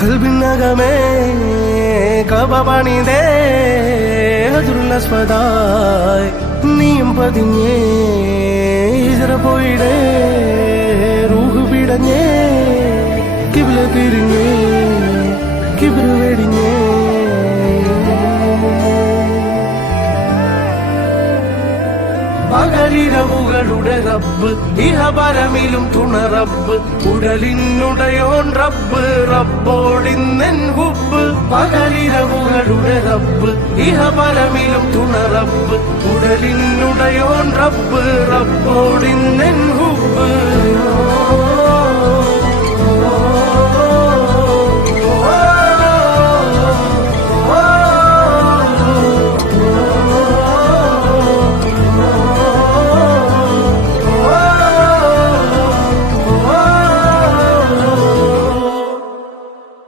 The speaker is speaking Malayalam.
കൽബിനകമേ കബപണിതേ ഹജറുൽ നീയും പതിഞ്ഞേ ഹിജറ പോയിടേ റൂഹ് പിടഞ്ഞേ കിബില തിരിഞ്ഞേ കിബിറ് വെടിഞ്ഞേ പകലിരവുകളുടെ റബ്ബ് ഇഹപരമിലും തുണ റബ്ബ് ഉടലിനുടയോൻ റബ്ബ് റബ്ബോടിന്നെൻ ഹുബ്ബ് പകലിരവുകളുടെ റബ്ബ് ഇഹപരമിലും തുണ റബ്ബ് ഉടലിനുടയോൻ റബ്ബ് റബ്ബോടിന്നെൻ ഹുബ്ബ്